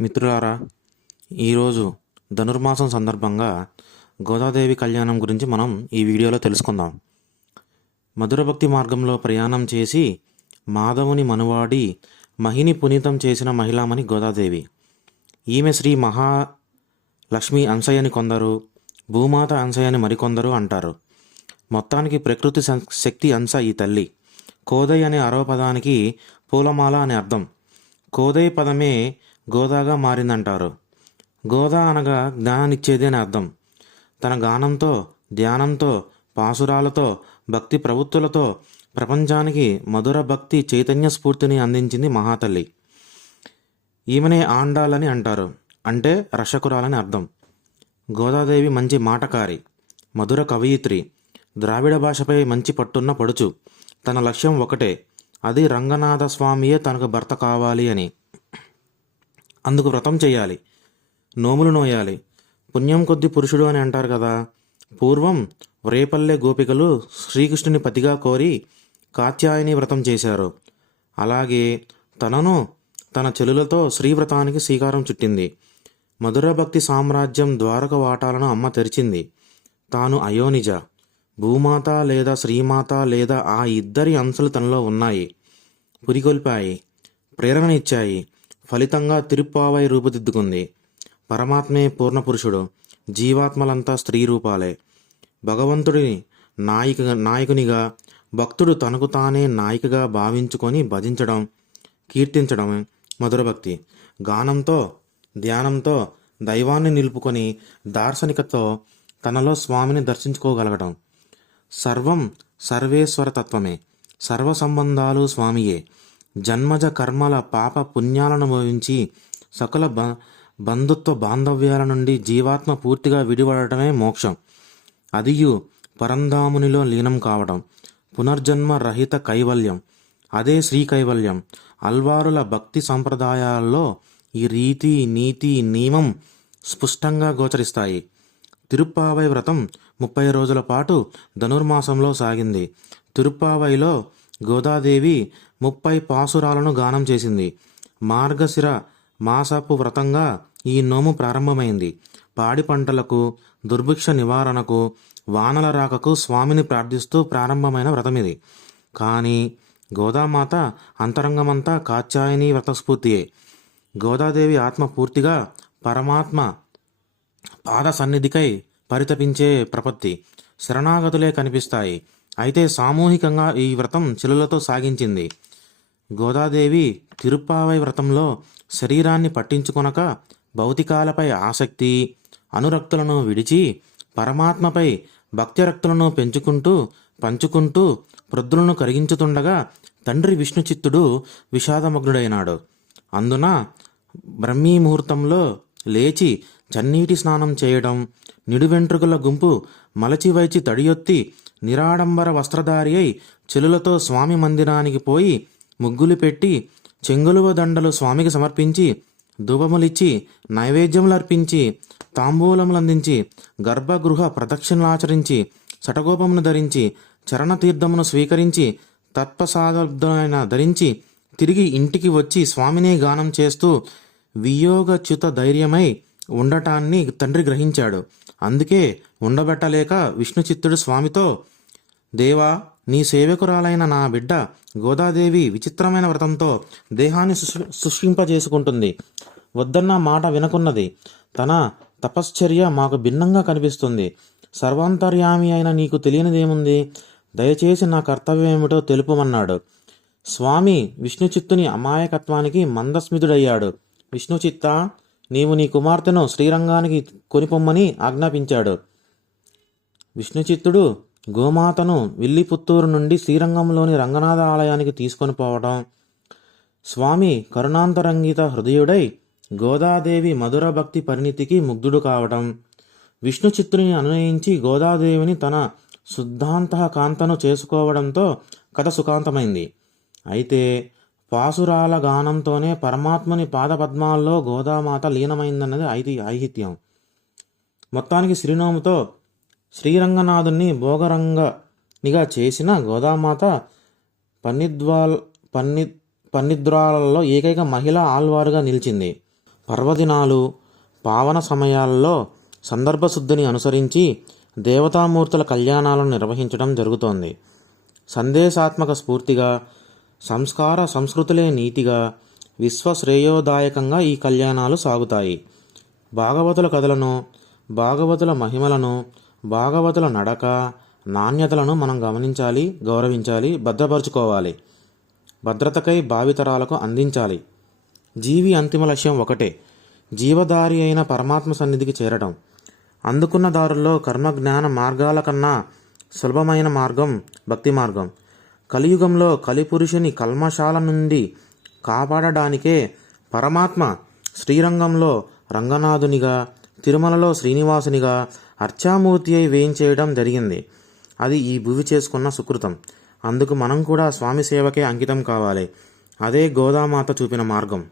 మిత్రులారా ఈరోజు ధనుర్మాసం సందర్భంగా గోదాదేవి కళ్యాణం గురించి మనం ఈ వీడియోలో తెలుసుకుందాం. మధుర భక్తి మార్గంలో ప్రయాణం చేసి మాధవుని మనువాడి మహిని పునీతం చేసిన మహిళామణి గోదాదేవి. ఈమె శ్రీ మహా లక్ష్మి అంశయ్యని కొందరు భూమాత అంశయ్యని మరికొందరు అంటారు. మొత్తానికి ప్రకృతి శక్తి అంశ ఈ తల్లి. కోదై అనే అరవ పదానికి పూలమాల అని అర్థం. కోదై పదమే గోదాగా మారిందంటారు. గోదా అనగా జ్ఞానాన్నిచ్చేది అని అర్థం. తన గానంతో ధ్యానంతో పాసురాలతో భక్తి ప్రవృత్తులతో ప్రపంచానికి మధుర భక్తి చైతన్య స్ఫూర్తిని అందించింది మహాతల్లి. ఈమెనే ఆండాలని అంటారు. అంటే రషకురాలని అర్థం. గోదాదేవి మంచి మాటకారి మధుర కవయిత్రి ద్రావిడ భాషపై మంచి పట్టున్న పడుచు. తన లక్ష్యం ఒకటే అది రంగనాథ స్వామియే తనకు భర్త కావాలి అని. అందుకు వ్రతం చేయాలి. నోములు నోయాలి. పుణ్యం కొద్ది పురుషుడు అని అంటారు కదా. పూర్వం రేపల్లె గోపికలు శ్రీకృష్ణుని పతిగా కోరి కాత్యాయని వ్రతం చేశారు. అలాగే తనను తన చెలులతో శ్రీవ్రతానికి శ్రీకారం చుట్టింది. మధుర భక్తి సామ్రాజ్యం ద్వారక వాటాలను అమ్మ తెరిచింది. తాను అయోనిజ. భూమాత లేదా శ్రీమాత లేదా ఆ ఇద్దరి అంశలు తనలో ఉన్నాయి. పురికొల్పాయి. ప్రేరణ ఇచ్చాయి ఫలితంగా తిరుప్పావై రూపుదిద్దుకుంది. పరమాత్మే పూర్ణపురుషుడు జీవాత్మలంతా స్త్రీ రూపాలే. భగవంతుడిని నాయిక నాయకునిగా భక్తుడు తనకు తానే నాయికగా భావించుకొని భజించడం కీర్తించడం మధుర భక్తి గానంతో ధ్యానంతో దైవాన్ని నిలుపుకొని దార్శనికతో తనలో స్వామిని దర్శించుకోగలగడం సర్వం సర్వేశ్వర తత్వమే సర్వ సంబంధాలు స్వామియే. జన్మజ కర్మల పాప పుణ్యాలను భవించి సకల బ బంధుత్వ బాంధవ్యాల నుండి జీవాత్మ పూర్తిగా విడిపడటమే మోక్షం. అదియు పరంధామునిలో లీనం కావడం పునర్జన్మ రహిత కైవల్యం. అదే శ్రీ కైవల్యం. అల్వారుల భక్తి సంప్రదాయాల్లో ఈ రీతి నీతి నియమం స్పష్టంగా గోచరిస్తాయి. తిరుప్పావై వ్రతం ముప్పై రోజుల పాటు ధనుర్మాసంలో సాగింది. తిరుప్పావైలో గోదాదేవి ముప్పై పాసురాలను గానం చేసింది. మార్గశిర మాసపు వ్రతంగా ఈ నోము ప్రారంభమైంది. పాడి పంటలకు దుర్భిక్ష నివారణకు వానల రాకకు స్వామిని ప్రార్థిస్తూ ప్రారంభమైన వ్రతం ఇది కానీ గోదామాత అంతరంగమంతా కాత్యాయని వ్రతస్ఫూర్తియే. గోదాదేవి ఆత్మ పూర్తిగా పరమాత్మ పాద సన్నిధికై పరితపించే ప్రపత్తి. శరణాగతులే కనిపిస్తాయి. అయితే సామూహికంగా ఈ వ్రతం చిలులతో సాగించింది. గోదాదేవి తిరుప్పావై వ్రతంలో శరీరాన్ని పట్టించుకొనక భౌతికాలపై ఆసక్తి అనురక్తులను విడిచి పరమాత్మపై భక్తిరక్తులను పెంచుకుంటూ పంచుకుంటూ ప్రొద్దులను కరిగించుతుండగా తండ్రి విష్ణుచిత్తుడు విషాదమగ్నుడైనాడు. అందున బ్రహ్మీ ముహూర్తంలో లేచి చన్నీటి స్నానం చేయడం నిడువెంట్రుకల గుంపు మలచివైచి తడియొత్తి నిరాడంబర వస్త్రధారి అయి చెలులతో స్వామి మందిరానికి పోయి ముగ్గులు పెట్టి చెంగులువ దండలు స్వామికి సమర్పించి ధూపములిచ్చి నైవేద్యములు అర్పించి తాంబూలములందించి గర్భగృహ ప్రదక్షిణలాచరించి శటగోపమును ధరించి చరణతీర్థమును స్వీకరించి తత్పసాదమైన ధరించి తిరిగి ఇంటికి వచ్చి స్వామినే గానం చేస్తూ వియోగచ్యుత ధైర్యమై ఉండటాన్ని తండ్రి గ్రహించాడు. అందుకే ఉండబెట్టలేక విష్ణుచిత్తుడు స్వామితో దేవా నీ సేవకురాలైన నా బిడ్డ గోదాదేవి విచిత్రమైన వ్రతంతో దేహాన్ని సృష్టింపజేసుకుంటుంది. వద్దన్న మాట వినకున్నది. తన తపశ్చర్య మాకు భిన్నంగా కనిపిస్తుంది. సర్వాంతర్యామి అయిన నీకు తెలియనిదేముంది? దయచేసి నా కర్తవ్యం ఏమిటో తెలుపమన్నాడు. స్వామి విష్ణుచిత్తుని అమాయకత్వానికి మందస్మితుడయ్యాడు. విష్ణుచిత్త నీవు నీ కుమార్తెను శ్రీరంగానికి కొనిపొమ్మని ఆజ్ఞాపించాడు. విష్ణుచిత్తుడు గోమాతను విల్లిపుత్తూరు నుండి శ్రీరంగంలోని రంగనాథ ఆలయానికి తీసుకొని పోవడం స్వామి కరుణాంతరంగిత హృదయుడై గోదాదేవి మధుర భక్తి పరిణితికి ముగ్ధుడు కావడం విష్ణుచిత్తుని అనునయించి గోదాదేవిని తన శుద్ధాంత కాంతను చేసుకోవడంతో కథ సుఖాంతమైంది. అయితే పాసురాల గానంతోనే పరమాత్మని పాదపద్మాల్లో గోదామాత లీనమైందన్నది ఐతి ఐహిత్యం. మొత్తానికి శ్రీనోముతో శ్రీరంగనాథుని భోగరంగనిగా చేసిన గోదామాత పన్నిద్వాల్ పన్ని పన్నిద్రాలలో ఏకైక మహిళ ఆల్వారుగా నిలిచింది. పర్వదినాలు పావన సమయాల్లో సందర్భశుద్ధిని అనుసరించి దేవతామూర్తుల కళ్యాణాలను నిర్వహించడం జరుగుతోంది. సందేశాత్మక స్ఫూర్తిగా సంస్కార సంస్కృతులే నీతిగా విశ్వశ్రేయోదాయకంగా ఈ కళ్యాణాలు సాగుతాయి. భాగవతుల కథలను భాగవతుల మహిమలను భాగవతుల నడక నాణ్యతలను మనం గమనించాలి గౌరవించాలి భద్రపరుచుకోవాలి. భద్రతకై భావితరాలకు అందించాలి. జీవి అంతిమ లక్ష్యం ఒకటే జీవదారి అయిన పరమాత్మ సన్నిధికి చేరటం అందుకున్న దారుల్లో కర్మ జ్ఞాన మార్గాల కన్నా సులభమైన మార్గం భక్తి మార్గం. కలియుగంలో కలిపురుషుని కల్మశాల నుండి కాపాడడానికే పరమాత్మ శ్రీరంగంలో రంగనాథునిగా తిరుమలలో శ్రీనివాసునిగా అర్చామూర్తి అయి వేయించేయడం జరిగింది. అది ఈ భువి చేసుకున్న సుకృతం. అందుకు మనం కూడా స్వామి సేవకే అంకితం కావాలి. అదే గోదామాత చూపిన మార్గం.